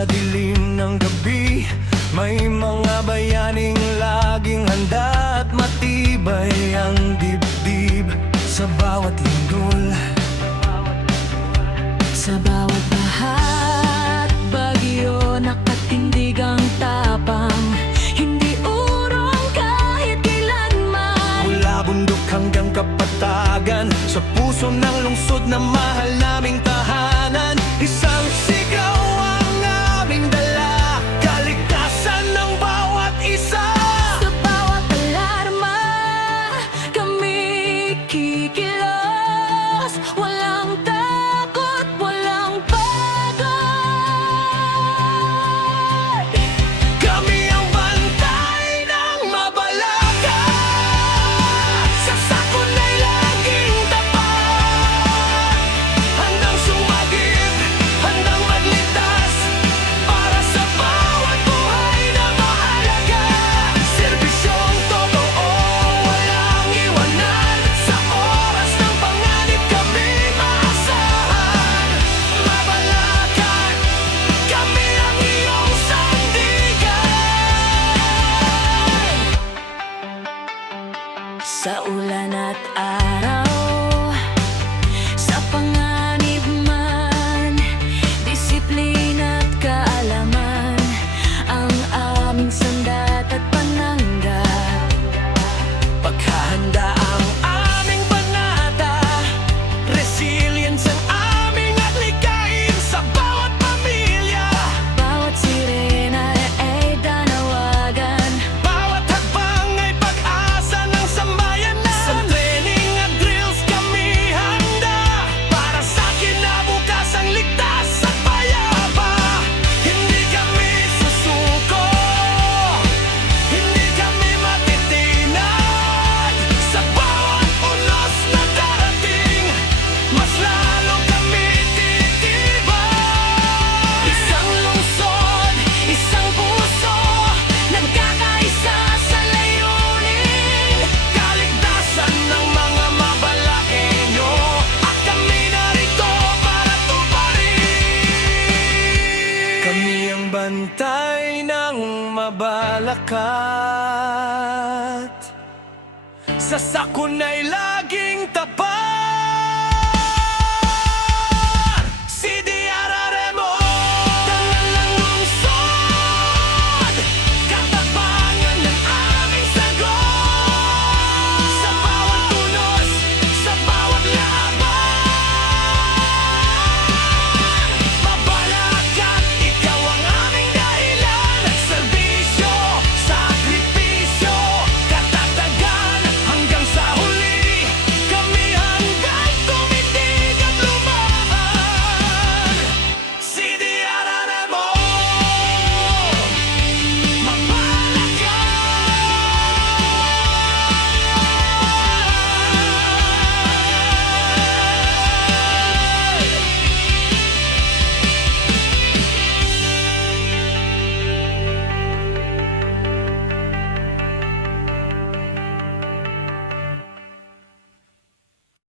Sa dilim ng gabi, may mga bayaning laging handa at matibay ang dibdib. Sa bawat lindol, sa bawat baha't bagyo, nakatindig ang tapang, hindi urong kahit kailanman. mula bundok hanggang kapatagan, sa puso ng lungsod na mahal naming tahanan, isang sigaw ang aming dala, kaligtasan ng bawat isa. Sa bawat alarma, kami kikilos, walang takot, walang pagod. Kami ang bantay ng mabalakat, sa sakunay laging tapat, handang sumagip, handang magligtas, para sa bawat buhay na mahalaga. Serbisyong totoo, walang iwanan, sa oras ng panganib kami maasahan. Mabalakat, kami ang iyong sandigan. Sa ulan at araw, sa panganib man, disiplina at kaalaman, ang aming sandat at pananggap. Paghahanda ang aming panata, resilience ang aming adlikain sa bawat pamilya. Bawat sirena ay danawagan, Bawat hakbang ay pag-asa ng sambayanan. Sa training at drills kami handa, para sa kinabukasang ligtas at payapa. Hindi kami susuko, hindi kami matitinag. Sa bawat unos na darating, mas lalo kami titibay. Isang lungsod, isang puso, nagkakaisa sa layunin, kaligtasan ng mga mabalakenyo, at kami narito para tuparin. Kami ang bantay ng mabalakat, sa sakunay laging tapat.